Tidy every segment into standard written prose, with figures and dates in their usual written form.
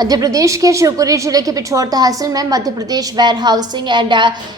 मध्य प्रदेश के शिवपुरी जिले के पिछोर तहसील में Madhya Pradesh warehousing and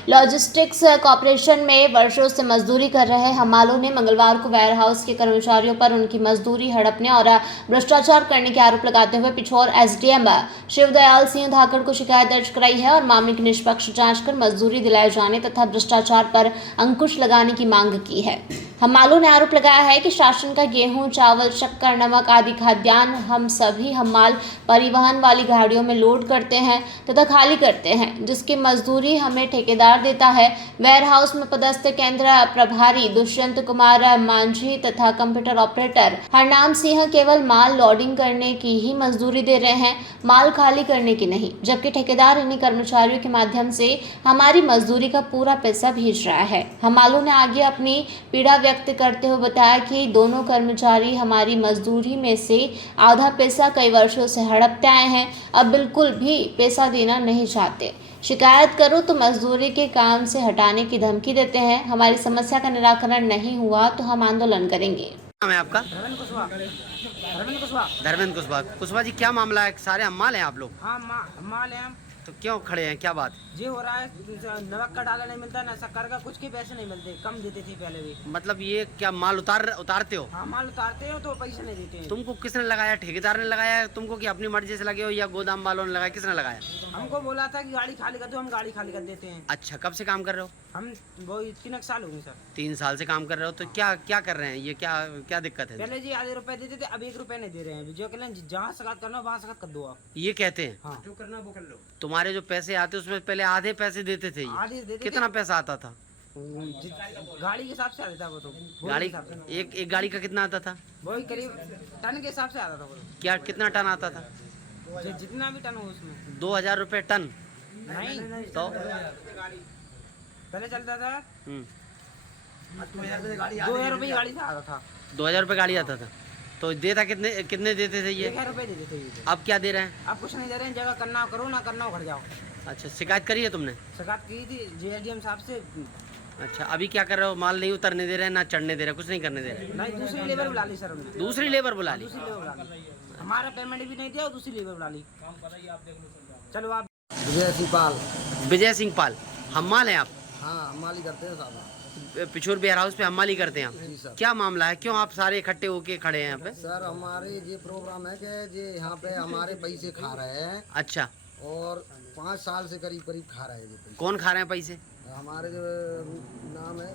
logistics corporation में वर्षों से मजदूरी कर रहे हमालों ने मंगलवार को वेयर हाउस के कर्मचारियों पर उनकी मजदूरी हड़पने और भ्रष्टाचार करने के आरोप लगाते हुए पिछोर एसडीएम शिवदयाल सिंह धाकड़ को शिकायत दर्ज कराई है और मामले की निष्पक्ष जांच कर मजदूरी दिलाए जाने तथा भ्रष्टाचार पर अंकुश लगाने की मांग की है। हमालों ने आरोप लगाया है कि शासन का गेहूं, चावल, शक्कर, नमक आदि खाद्यान्न हम सभी हमाल परिवहन वाली गाड़ियों में लोड करते हैं तथा खाली करते हैं, जिसकी मजदूरी हमें ठेकेदार देता है। वेयर हाउस में पदस्थ केंद्र प्रभारी दुष्यंत कुमार मांझी तथा कंप्यूटर ऑपरेटर हरनाम सिंह केवल माल लोडिंग करने की ही मजदूरी दे रहे हैं, माल खाली करने की नहीं, जबकि ठेकेदार इन्हीं कर्मचारियों के माध्यम से हमारी मजदूरी का पूरा पैसा भेज रहा है। हमालों ने आगे अपनी पीड़ा व्यक्त करते हुए बताया कि दोनों कर्मचारी हमारी मजदूरी में से आधा पैसा कई वर्षों से हड़पते आए हैं, अब बिल्कुल भी पैसा देना नहीं चाहते। शिकायत करो तो मजदूरी के काम से हटाने की धमकी देते हैं। हमारी समस्या का निराकरण नहीं हुआ तो हम आंदोलन करेंगे। नाम है आपका? धर्मेंद्र कुशवाहा जी, क्या मामला है? सारे हमाल हैं आप लोग? हाँ माल है हम। तो क्यों खड़े हैं, क्या बात? ये हो रहा है, नमक का डाला नहीं मिलता ना शक्कर का, कुछ के पैसे नहीं मिलते, कम देते थे पहले भी। मतलब ये क्या माल उतारते हो? हाँ माल उतारते हो तो पैसे नहीं देते हैं। तुमको किसने लगाया? ठेकेदार ने लगाया तुमको कि अपनी मर्जी से लगे हो या गोदाम वालों ने लगाया? किसने लगाया? हमको बोला था कि गाड़ी खाली कर दो, हम गाड़ी खाली कर देते हैं। अच्छा, कब से काम कर रहे हो? हम वो 3 साल हो गए सर। 3 साल से काम कर रहे हो, तो क्या क्या कर रहे हैं? ये क्या क्या दिक्कत है? पहले जी आधे रुपए देते थे, अब 1 रुपए नहीं दे रहे हैं। जो कह रहे जहाँ सगात करना वहाँ सगात कर दो आप। ये कहते हैं? हाँ जो करना वो कर लो। तुम्हारे जो पैसे आते उसमें पहले आधे पैसे देते थे आधे ये? देते कितना पैसा आता था? गाड़ी के हिसाब से आता था वो तो। गाड़ी एक गाड़ी का कितना आता था? वही करीब टन के हिसाब से आता था वो। क्या कितना टन आता था? जितना भी टन हो उसमें 2000 रुपये टन? नहीं तो पहले चलता था 2000 रुपये गाड़ी से आता था। 2000 रुपये गाड़ी आता था, तो देता कितने कितने देते थे ये? 1000 रुपये देते थे ये। अब क्या दे रहे हैं? अब कुछ नहीं दे रहे हैं, जगह करना करो ना करना घर जाओ। अच्छा, शिकायत करी है तुमने? शिकायत की थी जेएसडीएम साहब से। अच्छा, अभी क्या कर रहे हो? माल नहीं उतरने दे रहे हैं, ना चढ़ने दे रहे, कुछ नहीं करने दे रहे? नहीं दूसरी लेबर बुला ली सर हमने। दूसरी लेबर बुला ली? दूसरी लेबर बुला ली, हमारा पेमेंट भी नहीं दिया और दूसरी लेबर बुला ली। चलो आप। विजय सिंह पाल, हमाल हैं आप? हाँ हमाली करते हैं साहब। पिछोर वेयर हाउस पे हमाली करते हैं जी आप? सर। क्या मामला है, क्यों आप सारे इकट्ठे होके खड़े हैं यहाँ पे? सर हमारे ये प्रोग्राम है कि ये यहाँ पे हमारे पैसे खा रहे हैं अच्छा, और 5 साल से करीब करीब खा रहे हैं ये पैसे। कौन खा रहे हैं पैसे? हमारे जो नाम है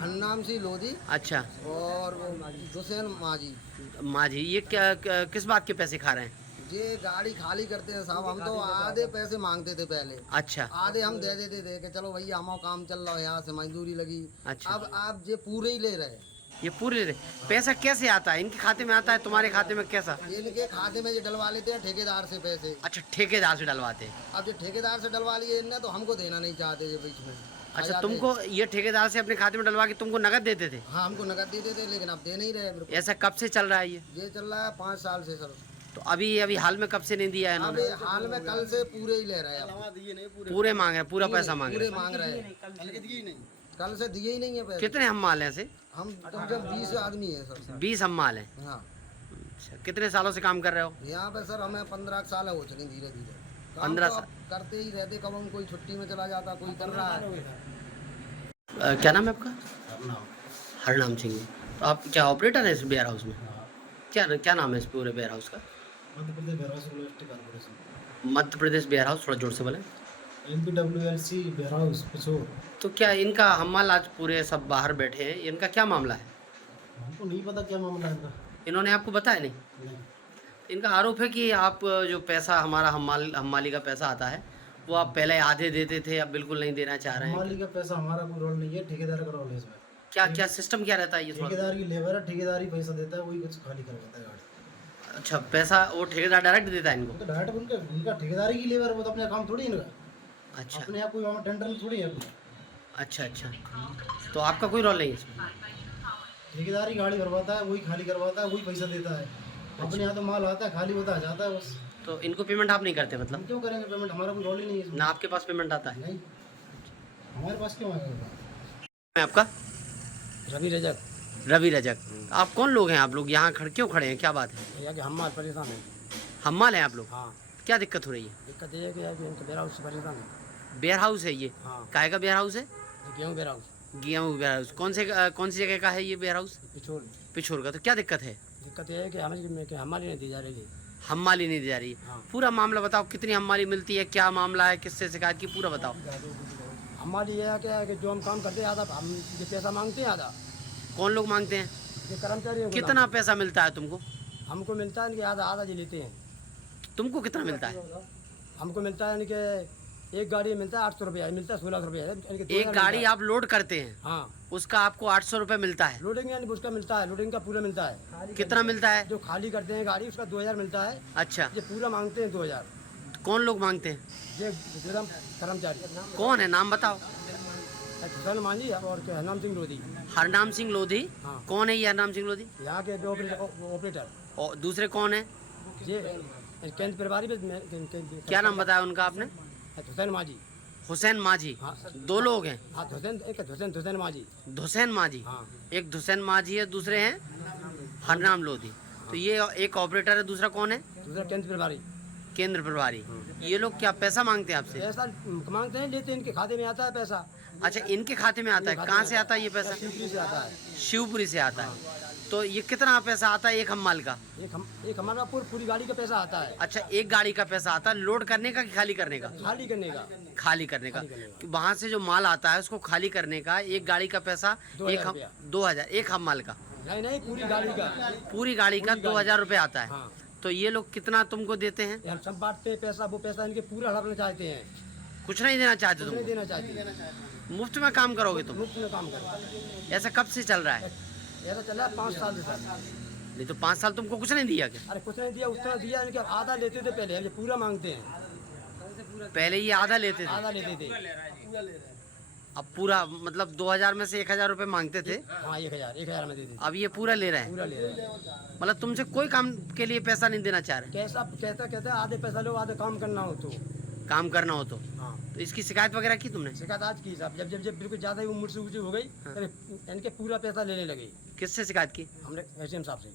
हन्नाम सिंह लोधी अच्छा, और वो हुसैन माजी। माझी, ये क्या किस बात के पैसे खा रहे हैं? ये गाड़ी खाली करते हैं साहब। हम तो आधे पैसे मांगते थे पहले, अच्छा आधे हम दे देते थे कि चलो भैया हमारा काम चल रहा है, यहाँ से मजदूरी लगी। अच्छा। अब आप ये पूरे ही ले रहे हैं। ये पूरे पैसा कैसे आता है? इनके खाते में आता है, तुम्हारे खाते में कैसा? इनके खाते में ये डलवा लेते हैं ठेकेदार से पैसे। अच्छा, ठेकेदार से डलवाते हैं? अब जो ठेकेदार से डलवा लिए इनने तो हमको देना नहीं चाहते ये बीच में। अच्छा, तुमको ये ठेकेदार से अपने खाते में डलवा के तुमको नकद देते थे? हाँ हमको नकद देते थे, लेकिन अब दे नहीं रहे बिल्कुल। ऐसा कब से चल रहा है ये? ये चल रहा है 5 साल से सर। तो अभी हाल में कब से नहीं दिया है अब इन्होंने? हाल में कल से पूरे ही ले रहे हैं अब। पूरे मांग रहे हैं, पूरा पैसा मांग रहे पूरे हैं? मांग रहे हैं, कल से दिए ही नहीं है पैसे। कितने हम माल हैं से? हम कम से कम 20 आदमी है सर। 20 हम माल हैं? हाँ अच्छा, कितने सालों से काम कर रहे हो? यहाँ पे सर हमें 15 साल हो चले धीरे धीरे। 15 साल करते ही रहते, कब हम कोई छुट्टी में चला जाता, कोई कर रहा है। क्या नाम है आपका? हरनाम सिंह। तो आप क्या ऑपरेटर हैं इस वेयर हाउस में? क्या क्या नाम है इस पूरे वेयर हाउस का? मध्य प्रदेश वेयर हाउस, थोड़ा जोर से बोलें। MPWLC warehouse Pichhore. तो क्या इनका हमाल आज पूरे सब बाहर बैठे हैं, इनका क्या मामला है? हमको नहीं पता क्या मामला है इनका। इन्होंने आपको बताया नहीं? नहीं। इनका आरोप है कि आप जो पैसा हमारा हमाली का पैसा आता है वो आप पहले आधे देते थे, अब बिल्कुल नहीं देना चाह रहे हैं। हमाली का पैसा हमारा कोई रोल नहीं है, ठेकेदार का रोल है इसमें। क्या क्या सिस्टम क्या रहता है ये थोड़ा? ठेकेदार की लेबर है, ठेकेदार ही पैसा देता है, वही कुछ खाली करवाता है गाड़ी। अच्छा, पैसा वो ठेकेदार डायरेक्ट देता है वो इनको? तो डायरेक्ट उनका ठेकेदारी की लेबर है, वो तो अपने काम थोड़ी है इनका। अच्छा अपने आप कोई वहाँ टेंडर थोड़ी है। अच्छा अच्छा, तो आपका कोई रोल नहीं है इसमें? ठेकेदारी गाड़ी भरवाता है, वही खाली करवाता है, वही पैसा देता है। अपने यहाँ तो माल आता है, खाली होता है, जाता है बस। तो इनको पेमेंट आप नहीं करते हम मतलब? क्यों करेंगे पेमेंट? हमारा कोई रोल ही नहीं है इसमें। ना आपके पास पेमेंट आता है? नहीं, हमारे पास क्यों आएगा? मैं आपका? रवि रजक। रवि रजक। आप कौन लोग हैं? आप लोग यहाँ क्यों खड़े हैं, क्या बात है? भैया कि हम माल परेशान हैं। हम्माल हैं आप लोग? हाँ। क्या दिक्कत हो रही है? दिक्कत ये है कि यार इनका वेयर हाउस से परेशान है। वेयर हाउस है ये? हाँ। काहे का वेयर हाउस है? ये गेहूँ वेयर हाउस गेहूँ वेयर हाउस। कौन सी जगह का है ये वेयर हाउस? पिछोड़। पिछोर का। तो क्या दिक्कत है? दिक्कत ये है कि हमारी नहीं दी जा रही है। हम्माली नहीं दी जा रही है? हाँ। पूरा मामला बताओ, कितनी हम्माली मिलती है, क्या मामला है, किससे शिकायत की, पूरा बताओ। हमारी ये है कि जो हम काम करते हैं आधा हम ये पैसा मांगते हैं, आधा कौन लोग मांगते हैं? ये कर्मचारी हैं। कितना पैसा मिलता है तुमको? हमको मिलता है इनके आधा आधा जी लेते हैं। तुमको कितना मिलता है? हमको मिलता है इनके एक गाड़ी में मिलता है 800 रुपया, मिलता है 1600 रुपया। एक गाड़ी आप लोड करते हैं? हाँ। उसका आपको 800 रुपये मिलता है? लोडिंग यानी उसका मिलता है, लोडिंग का पूरा मिलता है। कितना मिलता है? जो खाली करते हैं गाड़ी उसका 2000 मिलता है। अच्छा, ये पूरा मांगते हैं 2000। कौन लोग मांगते हैं? ये एकदम कर्मचारी कौन है, नाम बताओ। हुसैन मांझी और हरनाम सिंह लोधी। हरनाम सिंह लोधी? हाँ। कौन है ये हरनाम सिंह लोधी? यहाँ के जो ऑपरेटर। और दूसरे कौन है? ये केंद्र प्रभारी पे क्या नाम बताया उनका आपने? हुसैन मांझी। हुसैन माझी? हाँ। दो लोग हैं? हाँ हुसैन मांझी। हुसैन माझी? हाँ। एक हुसैन माझी है, दूसरे हैं हरनाम लोधी। तो ये एक ऑपरेटर है, दूसरा कौन है? दूसरा केंद्र प्रभारी। केंद्र प्रभारी। ये लोग क्या पैसा मांगते हैं आपसे? पैसा मांगते हैं, लेते हैं, इनके खाते में आता है पैसा। अच्छा, इनके खाते में आता है? कहाँ से आता है ये पैसा? शिवपुरी से आता है। शिवपुरी से आता है। तो ये कितना पैसा आता है एक हम्माल का? एक हमारा पूरी गाड़ी का पैसा आता है। अच्छा, एक गाड़ी का पैसा आता है लोड करने का कि खाली करने का? खाली करने का। खाली करने का। वहाँ से जो माल आता है उसको खाली करने का एक गाड़ी का पैसा 2000 एक हम्माल का? नहीं, पूरी गाड़ी का। पूरी गाड़ी का 2000 रुपये आता है। हाँ। तो ये लोग कितना तुमको देते हैं? हम सब बांटते हैं पैसा, वो पैसा इनके पूरा हड़पना चाहते हैं। कुछ नहीं देना चाहते नहीं तुम? देना चाहते, मुफ्त में काम करोगे तुम? मुफ्त में काम करें। ऐसा कब से चल रहा है? ऐसा चला है 5 साल से सर। नहीं तो 5 साल तुमको कुछ नहीं दिया क्या? अरे कुछ नहीं दिया, उतना दिया इनके आधा लेते थे पहले, हम ये पूरा मांगते हैं। पहले ये आधा लेते थे, आधा लेते थे। अब पूरा मतलब 2000 में से 1000 रुपये मांगते थे, हाँ 1000 में देते थे। अब ये पूरा ले रहे हैं। पूरा ले रहे हैं। मतलब तुमसे कोई काम के लिए पैसा नहीं देना चाह रहे? कैसा कहता आधे पैसा लो, आधे काम करना हो तो। काम करना हो तो? हाँ। तो इसकी शिकायत वगैरह की तुमने? शिकायत आज की साहब, जब बिल्कुल ज़्यादा ही मुझसे ऊँची हो गई, तब इनके पूरा पैसा लेने लगे। किससे शिकायत की? हमने एसडीएम साहब से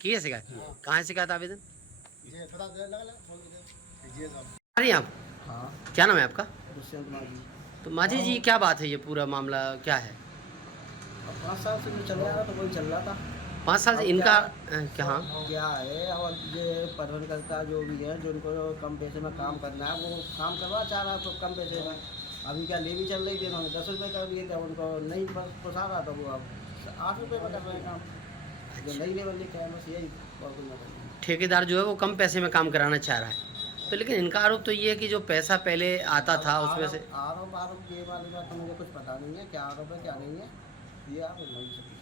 की है शिकायत? कहाँ है शिकायत आवेदन? अरे आप हाँ। क्या नाम है आपका? दुष्यंत मांझी। तो माझी जी क्या बात है, ये पूरा मामला क्या है? 5 साल से जो चल रहा था तो वही चल रहा था। 5 साल से इनका क्या? हाँ, क्या है, और ये परिवहन का जो भी है, जो उनको कम पैसे में काम करना है वो काम करवा चाह रहा तो कम पैसे में। अभी क्या ले भी चल रही थी, उन्होंने 10 रुपये कर दिए थे, उनको नहीं पोसा रहा था, वो अब 8 रुपये में कर रहे हैं काम। जो नई लेवल लिखा है बस यही। ठेकेदार जो है वो कम पैसे में काम कराना चाह रहा है। तो लेकिन इनका आरोप तो ये है कि जो पैसा पहले आता था उसमें से आरोप ये वाली बात तो मुझे कुछ पता नहीं है, क्या आरोप है क्या नहीं है, ये आप नहीं सकते।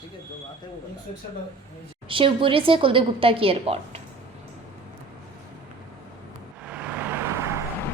ठीक है, जो बात है वो बताएं। शिवपुरी से कुलदीप गुप्ता की रिपोर्ट।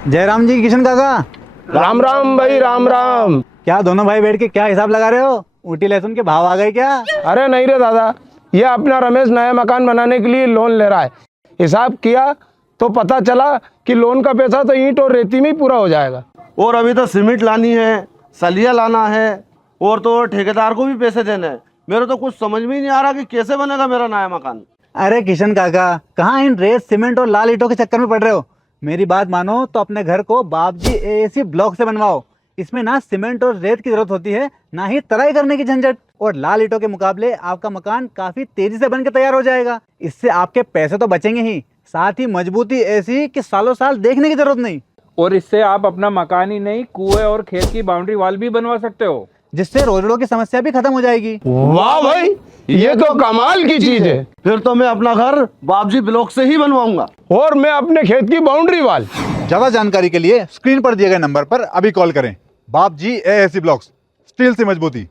जयराम जी, किशन काका। राम राम भाई, राम राम। क्या दोनों भाई बैठ के क्या हिसाब लगा रहे हो? ऊटी लहसुन के भाव आ गए क्या? अरे नहीं रे दादा, ये अपना रमेश नया मकान बनाने के लिए लोन ले रहा है। हिसाब किया तो पता चला कि लोन का पैसा तो ईंट और रेती में ही पूरा हो जाएगा। और अभी तो सीमेंट लानी है, सलिया लाना है, और तो ठेकेदार को भी पैसे देने हैं। मेरे तो कुछ समझ में ही नहीं आ रहा कि कैसे बनेगा मेरा नया मकान। अरे किशन काका, कहाँ इन रेत सीमेंट और लाल ईंटों के चक्कर में पड़ रहे हो? मेरी बात मानो तो अपने घर को बाबजी एएसी ब्लॉक से बनवाओ। इसमें ना सीमेंट और रेत की जरूरत होती है, ना ही तराई करने की झंझट। और लाल ईंटों के मुकाबले आपका मकान काफी तेजी से बनकर तैयार हो जाएगा। इससे आपके पैसे तो बचेंगे ही, साथ ही मजबूती ऐसी कि सालों साल देखने की जरूरत नहीं। और इससे आप अपना मकान ही नहीं, कुएं और खेत की बाउंड्री वॉल भी बनवा सकते हो, जिससे रोजड़ों की समस्या भी खत्म हो जाएगी। वाह भाई, ये तो कमाल की चीज है। फिर तो मैं अपना घर बाबजी ब्लॉक से ही बनवाऊंगा। और मैं अपने खेत की बाउंड्री वाल। ज्यादा जानकारी के लिए स्क्रीन पर दिए गए नंबर पर अभी कॉल करें। बाबजी एएसी ब्लॉक्स, स्टील से मजबूती।